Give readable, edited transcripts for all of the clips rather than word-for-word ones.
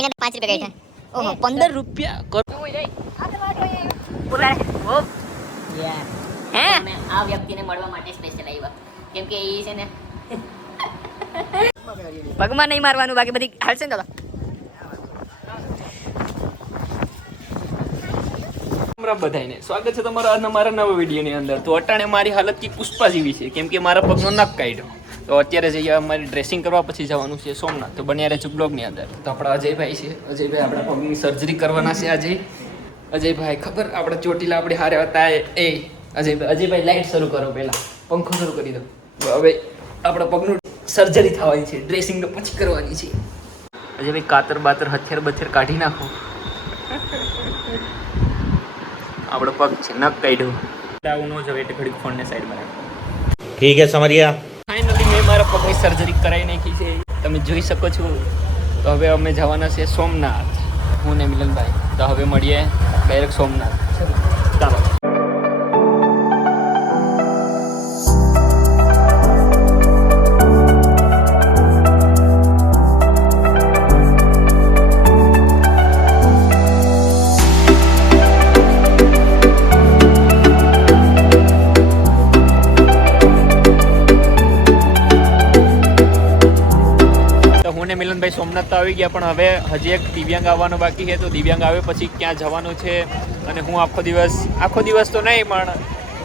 ₹5 ઓહો 15 રૂપિયા હે આ વ્યક્તિને મળવા માટે સ્પેશિયલ આવ્યા કેમ કે એ છે ને પગમાં નહીં મારવાનું બાકી બધી હાલશે ને દાદા બધાને સ્વાગત છે તમારા આજના મારા નવા વિડીયોની અંદર. તો અટાણે મારી હાલત કી પુષ્પા જેવી છે કેમ કે મારા પગનો નખ કાઢ્યો. તો અત્યારે જઈએ અમારી ડ્રેસિંગ કરવા પછી જવાનું છે સોમનાથ. તો બન્યા રહે છે બ્લોગની અંદર. તો આપણા અજયભાઈ છે, અજયભાઈ આપણા પગની સર્જરી કરવાના છે આજે. અજયભાઈ ખબર આપણે ચોટીલા આપણે હારે હતા એ અજયભાઈ લાઈટ શરૂ કરો, પહેલા પંખો શરૂ કરી દો. હવે આપણા પગનું સર્જરી થવાની છે, ડ્રેસિંગ પછી કરવાની છે. અજયભાઈ કાતર બાતર હથિયાર બથિયાર કાઢી નાખો. આપણો પગ છે નખ કાઢ્યો. આવું ન જવે એટલે ઘડીક ફોનને સાઈડમાં રાખો. ઠીક હે સમझ ગયા. ફાઇનલી મેં મારા પગની સર્જરી કરાવી નાખી છે, તમે જોઈ શકો છો. તો હવે અમે જવાના છે સોમનાથ, હું ને મિલનભાઈ. તો હવે મળીએ ડાયરેક્ટ સોમનાથ. ચાલો. મિલનભાઈ સોમનાથ તો આવી ગયા, પણ હવે હજી એક દિવ્યાંગ આવવાનો બાકી છે. તો દિવ્યાંગ આવે પછી ક્યાં જવાનું છે અને હું આખો દિવસ તો નહીં પણ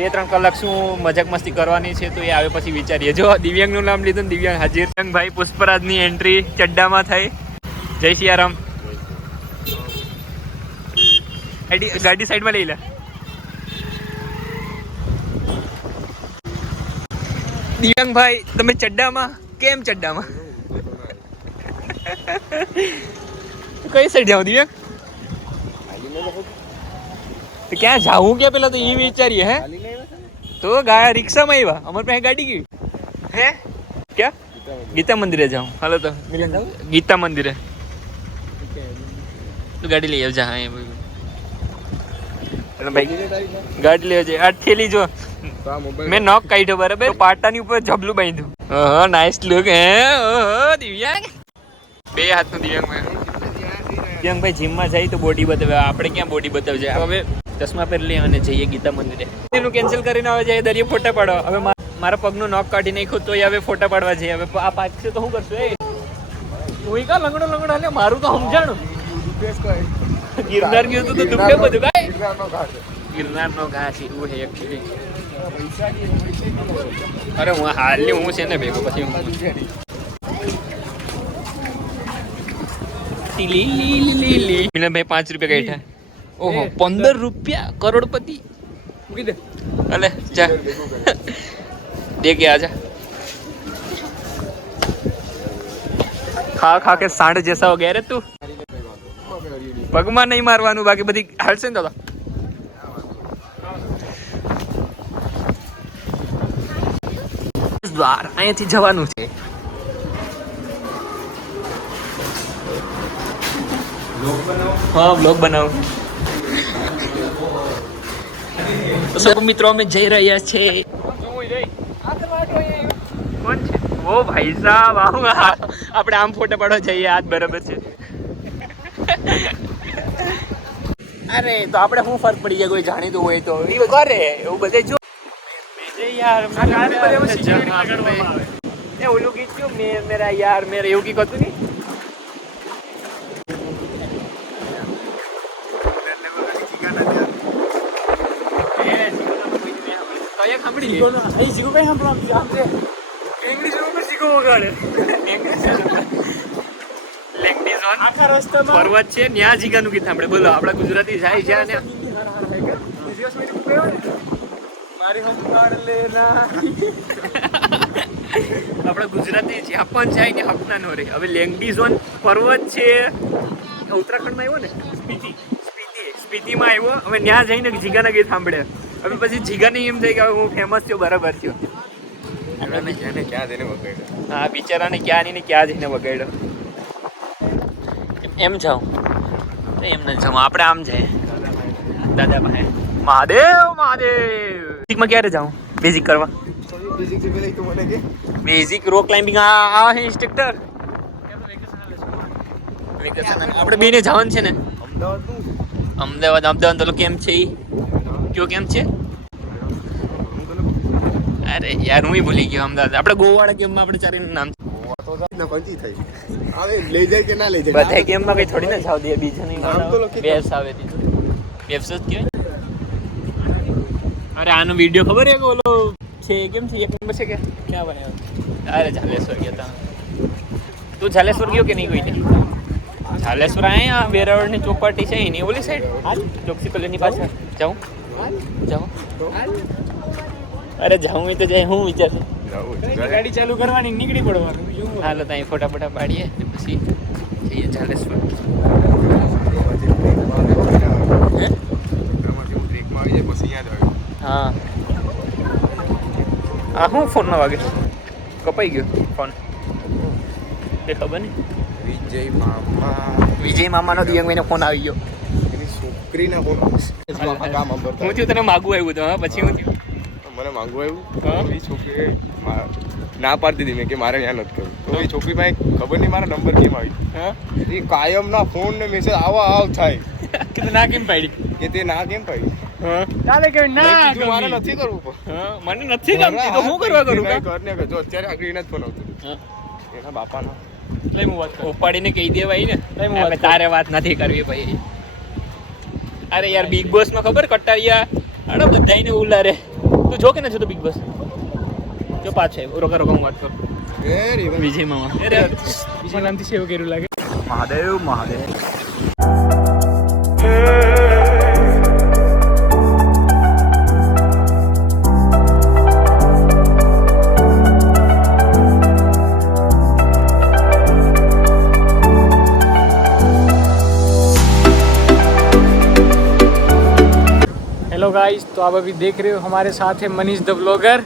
2-3 કલાક શું મજાક મસ્તી કરવાની છે. તો એ આવે પછી વિચારીએ. જો દિવ્યાંગનું નામ લીધું ને દિવ્યાંગ હાજર. ભાઈ પુષ્પરાજની એન્ટ્રી ચડ્ડામાં થઈ. જય સિયારામ. ગાડી સાઈડમાં લઈ લે. દિવ્યાંગ ભાઈ તમે ચડ્ડામાં કેમ? ચડ્ડામાં કઈ સાઈડ જાવ દિવ્યાંગ? તો ક્યાં જાવું ક્યાં પેલા તો એ વિચારીએ. હે તો ગાયા રિક્ષામાં આવ્યા, અમારી પાસે ગાડી ગઈ. હે ક્યાં? ગીતા મંદિરે જાઉં. હાલો તો ગીતા મંદિરે તો ગાડી લઈ આવજા. હા ભાઈ ગાડી લઈ આવજે. આ થેલી જો મેં નોક કાઢ્યો બરાબર, પાટાની ઉપર જબલું બાંધ્યું. હા નાઇસ લુક. હે ઓહો દિવ્યાંગ, બે હાથનું દિવ્યાંગભાઈ જીમમાં જાય તો બોડી બતાવે. આપણે ક્યાં બોડી બતાવજે. હવે ચશ્મા પહેરી લઈએ અને જઈએ ગીતા મંદિરે. એનું કેન્સલ કરીને હવે જઈએ દરિયે ફોટા પાડવા. હવે મારા પગનું નોક કાઢી નાખ્યું તો હવે ફોટા પાડવા જઈએ. હવે આ પાછશે તો શું કરશું? એ હું કા લંગડો હાલે મારું તો સમજાણું. ગિરનાર ગયું તો દુખે બધું. કાંઈ ગિરનારનો ઘાસ એવું છે એકચ્યુઅલી. અરે હું હાલની હું છે ને ભેગો પછી મિલનભાઈ 5 રૂપિયા કાઢ્યા. ઓહો 15 રૂપિયા કરોડપતિ. મૂકી દે. અલે જા દે કે આજા. ખા કે સાંડ જૈસા હો ગયા રે તું. પગમાં નહીં મારવાનું બાકી બધી હાલશે ને દાદા. દ્વાર અહીંયાથી જવાનું છે. હા બ્લોગ બનાવો. તો સબ મિત્રો અમે જઈ રહ્યા છે. કોણ છે? ઓ ભાઈ સાહેબ આપણે આમ ફોટો પાડવા જઈએ. આજ બરાબર છે. અરે તો આપણે શું ફરક પડી જાય કોઈ જાણીતું હોય તો એ કરે એવું બધે. જો યાર ઓલું ગીત ક્યું મેરા યાર મેરા એવું કીક હતું નહીં. પર્વત છે ન્યા જીગાનું ગીત સાંભળે. બોલો આપડા ગુજરાતી જાય છે ને આપડા ગુજરાતી જ્યાં પણ જાય ને હપના નો રે. હવે લેંગડી ઝોન પર્વત છે ઉત્તરાખંડમાં આવ્યો ને, સ્પીતિમાં આવ્યો. હવે ત્યાં જઈને જીગાના ગીત સાંભળે. હવે પછી જીગાને એમ થાય કે હું ફેમસ થયો બરાબર થયો. હા બિચારાને ક્યાં નહીં ને ક્યાં જઈને વગાડ્યો. એમ જાઉં તો એમ નથી જાઉં. આપણે આમ જાય દાદા ભાઈ. મહાદેવ બેઝિકમાં ક્યારે જાઉં બેઝિક કરવા? બેઝિક રો ક્લાઇમ્બિંગ આ હે ઇન્સ્ટ્રક્ટર. વેકેશન આપણે બેને જવાનું છે ને અમદાવાદ તો કેમ છે ઈ કયો કેમ છે અરે યાર હું ભૂલી ગયો અમદાવાદ આપણે ગોવાળા કેમમાં આપણે ચારીનું નામ બધા કેમમાં કઈ થોડી ના જાવ દે બીજા નહીં બેસ આવે બેસ જ કહેવાય અરે આનો વિડીયો ખબર છે કે ઓલો છે કેમ છે એક નંબર છે કે ક્યાં બનાવ્યો અરે ઝાલેશ્વર ગયા તા તું ઝાલેશ્વર ગયો કે નહીં કોઈ ને ઝાલેશ્વર અહીંયા વેરાવળની ચોપાટી છે એની ઓલી સાઈડ ચોકસી કોલોની પાછળ જાઉં અરે જાઉં તો જાય હું વિચાર ગાડી ચાલુ કરવાની નીકળી પડવાનું હાલો ત્યાં ફોટા પાડીએ પછી જઈએ ઝાલેશ્વર હા આ હું ફોન ના વાગે કપાઈ ગયો ફોન એ ખબર નહીં વિજય મામાનો દિવ્યાંગ ભાઈનો ફોન આવી ગયો છોકરીના ફોન હું થયું તને માગવું આવ્યું હતું હા પછી હું થયું મને માંગવું આવ્યું એ છોકરી ના પાડતી હતી મેં કે મારે ત્યાં નથી કરવું તો એ છોકરી પાસે ખબર નહીં મારા નંબર કેમ આવી હા એ કાયમના ફોન ને મેસેજ આવ થાય કે ના કેમ પાડી કે તે ના કેમ પાડી હા ચાલે કે ના મારે નથી કરવું હા મને નથી ગમતી તો હું કરવા કરું ઘરને જો અત્યારે આગળ એને જ ફોન આવતો એના બાપાનો લઈ હું વાત ઉપાડીને કહી દેવાય ને તારે વાત નથી કરવી ભાઈ અરે યાર બિગ બોસ માં ખબર કટારિયા અરે બધાને ઉલારે તું જો કે ના જો તો બિગ બોસ જો પાછો રોકા હું વાત કરું વિજય મામા અરે વિજય નામથી સેવ કર્યું લાગે મહાદેવ हेलो गाइस, तो आप अभी देख रहे हो हमारे साथ है मनीष द व्लॉगर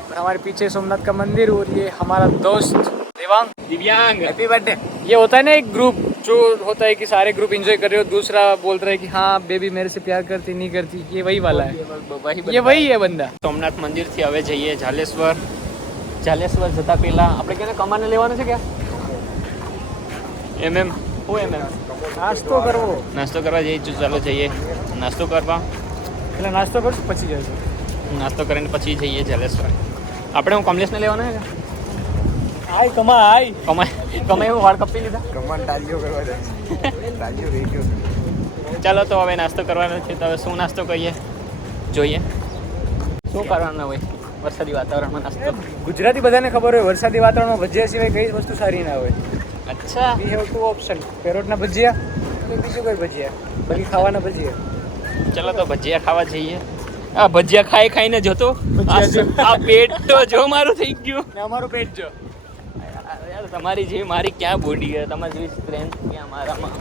और हमारे पीछे सोमनाथ का मंदिर और ये हमारा दोस्त दिव्यांग हैप्पी बर्थडे। ये होता है ना एक ग्रुप जो होता है कि सारे ग्रुप एंजॉय कर रहे हो, दूसरा बोल रहा है कि हाँ बेबी मेरे से प्यार करती नहीं करती, ये वही वाला है, ये वही है बंदा। સોમનાથ મંદિરથી હવે જઈએ ઝાલેશ્વર જતા પહેલા આપણે કેને કમાને લેવાનું છે કે એમએમ नाश्तो करवो, નાસ્તો કરવા જઈએ ચાલો જઈએ નાસ્તો કરવા पहले नाश्तो कर પછી જશે। નાસ્તો કરીને પછી જઈએ ઝાલેશ્વર આપણે હું કમલેશને લેવાનો છે આય કમાય કમાય હું વાળ કપી લીધા કમાન ટાલીઓ કરવા જાય ટાલીઓ રહી ગયો ચાલો તો હવે નાસ્તો કરવાનો છે તો હવે શું નાસ્તો કરીએ જોઈએ શું કરવાનું હોય વરસાદી વાતાવરણમાં નાસ્તો ગુજરાતી બધાને ખબર હોય વરસાદી વાતાવરણમાં ભજીયા સિવાય કઈ વસ્તુ સારી ના હોય। અચ્છા વી હેવ ટુ ઓપ્શન, પેરોટના ભજીયા અને બીજું કોઈ ભજીયા, બાકી ખાવાના ભજીયા। ચાલો તો ભજીયા ખાવા જઈએ આ ભજીયા ખાઈને જોતો આ પેટ તો જો મારું થઈ ગયું ને અમારું પેટ જો યાર તમારી જેવી મારી ક્યાં બોડી છે તમારી જેવી સ્ટ્રેન્થ ક્યાં મારામાં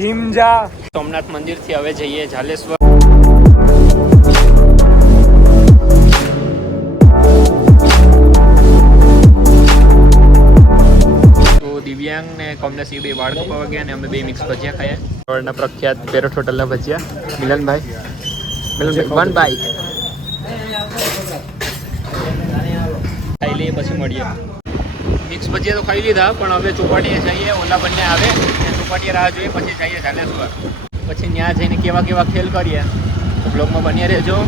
જીમ જા। સોમનાથ મંદિરથી હવે જઈએ ઝાલેશ્વર તો દિવ્યાંગ ને કમલેશ એ બે વાળ કપાવા ગયા ને અમે બે મિક્સ ભજીયા ખાયા વડના પ્રખ્યાત પેરોટ હોટલના ભજીયા મિલનભાઈ વન બાઈક ખાઈ લઈએ પછી મળીએ મિક્સ ભજીયા તો ખાઈ લીધા પણ હવે ચોપાટીએ જઈએ ઓલા બંને આવે ચોપાટીએ રાહ જોઈએ પછી જઈએ ઝાલેશ્વર પછી ત્યાં જઈને કેવા ખેલ કરીએ તો બ્લોગમાં બન્યા રહેજો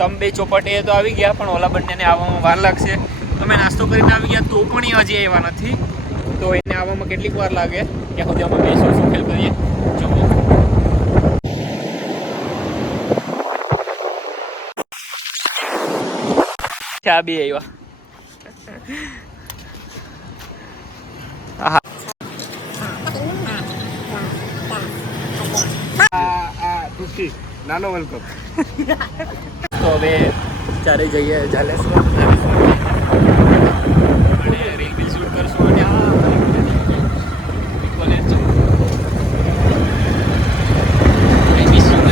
તમે બે ચોપાટીએ તો આવી ગયા પણ ઓલા બંનેને આવવામાં વાર લાગશે તમે નાસ્તો કરીને આવી ગયા તો પણ એ હજી આવ્યા નથી તો એને આવવામાં કેટલીક વાર લાગે ત્યાં સુધી અમે બે શું ખેલ કરીએ જોઈએ ચા બી આવ્યા નાનો વર્લ્ડ કપ તો હવે ચારે જઈએ ઝાલેશ્વર અને રીલ બી શૂટ કરશું અને કોલેજ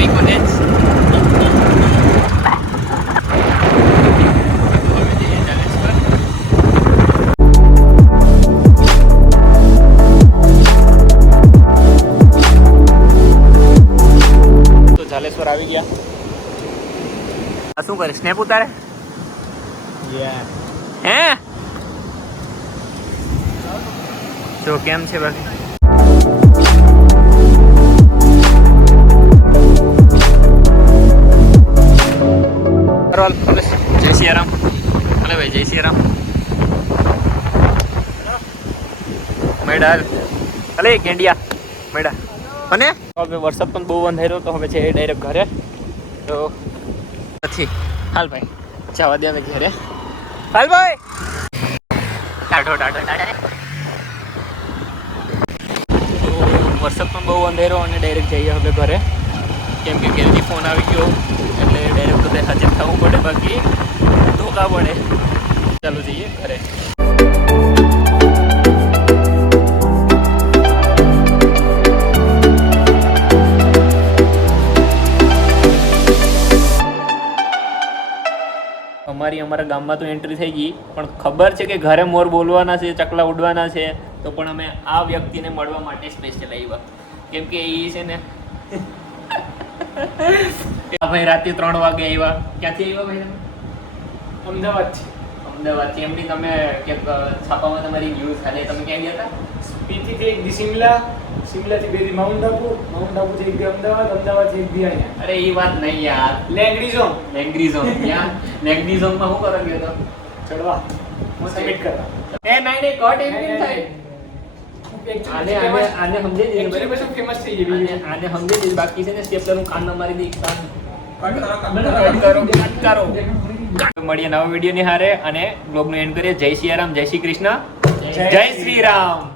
કોલેજ ઝાલેશ્વર આવી ગયા આ શું કરે સ્નેપ ઉતારે હે જો કેમ છે બાકી જય સિયારામ અલે ભાઈ જય સિયારામ મેડા અલે કેન્ડિયા મેડા અને હવે વરસાદ પણ બહુ અંધાર્યો તો હવે છે ડાયરેક્ટ ઘરે તો નથી હાલ ભાઈ જવા દે હવે ઘરે હાલ ભાઈ ટાટો ટાટો વરસાદ પણ બહુ અંધેરો અને ડાયરેક્ટ જઈએ હવે ઘરે કેમ કે ઘરેથી ફોન આવી ગયો એટલે ડાયરેક્ટ બધે હાજર થવું પડે બાકી ધોકા પડે ચાલો જઈએ ઘરે અમારા ગામમાં તો એન્ટ્રી થઈ ગઈ પણ ખબર છે કે ઘરે મોર બોલવાના છે ચકલા ઉડવાના છે તો પણ અમે આ વ્યક્તિને મળવા માટે સ્પેશિયલ આવ્યા કેમ કે એ છે ને ભાઈ રાતે 3 વાગે આવ્યા ક્યાંથી આવ્યા ભાઈ અમદાવાદથી એમની તમે છાપામાં તમારી ન્યૂઝ હાલે તમે ક્યાં ગયા હતા સ્પીતિથી એક દી શિમલાથી બે દી માઉન્ટ આબુથી એક દી અમદાવાદથી એક દી અહીંયા અરે એ વાત નહીં યાર લેંગડી ઝોન ત્યાં લેંગડી ઝોનમાં શું કરવા ગયો હતો ચડવા સબમિટ કરવા એ નહીં કટ એમ કેમ થાય આને સમજે જ એકચ્યુઅલી પછી ફેમસ થઈ ગઈ આને સમજે જ બાકી છે ને સ્ટેપલર હું કાનમાં મારી દઈ કાન કરો મળીએ નવા વિડીયોની હારે અને બ્લોગનું એન્ડ કરીએ જય સિયારામ જય શ્રી કૃષ્ણ જય શ્રી રામ